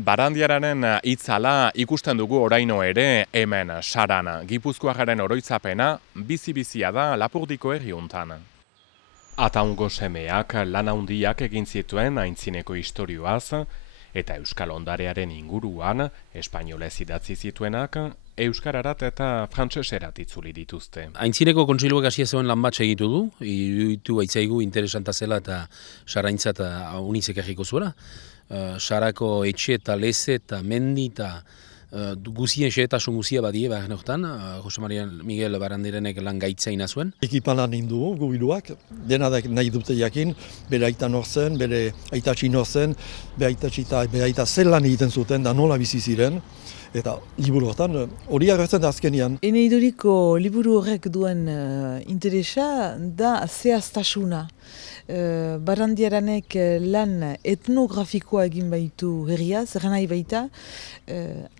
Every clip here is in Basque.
Barandiararen itzala ikusten dugu oraino ere hemen Saran. Gipuzkoarraren oroitzapena bizi-bizia da Lapurdiko herriuntan. Ataungo semeak lan handiak egin zituen aintzineko istorioaz, eta Euskal Ondarearen inguruan, espainolez idatzi zituenak, euskararat eta frantseserat itzuli dituzte. Aintzineko kontseiluak hasia zeuen lan bat segitu du, iruditu baitzaigu interesanta zela eta Saraintza eta unitzek egiko zuela. Sarako etxe eta leze eta mendi eta guzien xehetasun guzia badie behar nortan, Jose Maria Miguel Barandiarenek lan gaitzaina zuen. Ekipan lan indu, gubiluak, dena nahi dute jakin, bere aita nor zen, bere aitatxi nor zen, bere aita zel lan egiten zuten, da nola bizi ziren, eta liburu hortan hori agertzen da azkenian. Eneiduriko liburu horrek duen interesa da zehaztasuna. Barandiaranek lan etnografikoa egin baitu herria, zer nahi baita,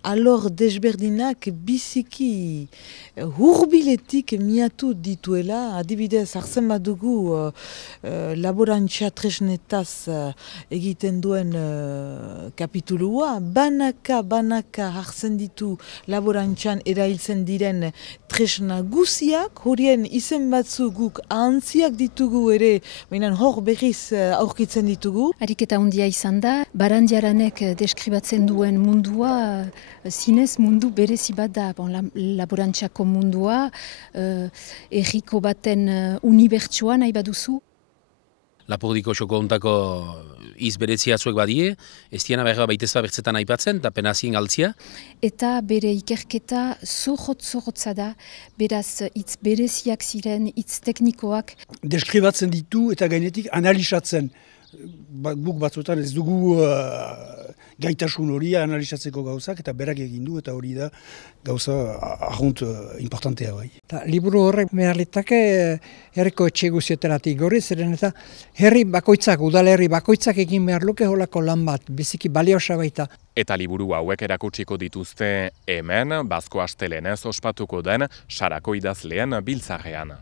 alor desberdinak biziki hurbiletik miatu dituela, adibidez hartzen badugu laborantza tresnetaz egiten duen kapitulua, banaka hartzen ditu laborantzan erailtzen diren tresna guziak, horien izen batzu guk ahantziak ditugu ere, baina hor berriz aurkitzen ditugu. Ariketa handia izan da, Barandiaranek deskribatzen duen mundua, zinez mundu berezi bat da, laborantzako mundua, erriko baten unibertsuan nahi baduzu. Lapurdiko xoko ontako iz berezia zuek badie, ez diana behar baitezpa bertzetan aipatzen, eta penazien galtzia. Eta bere ikerketa zorrotza da, beraz hitz bereziak ziren, hitz teknikoak. Deskribatzen ditu eta gainetik analizatzen. Guk batzuetan ez dugu gaitasun hori analizatzeko gauzak, eta berak egin du, eta hori da gauza arrunt importantea bai. Liburu horrek meharlitake herriko etxe guzieteratik gori, zeren eta herri bakoitzak, udalerri bakoitzak egin behar luke holako lan bat, biziki baliosa baita. Eta liburu hauek erakutsiko dituzte hemen, Bazko astelenez ospatuko den Sarako idazleen biltzarrean.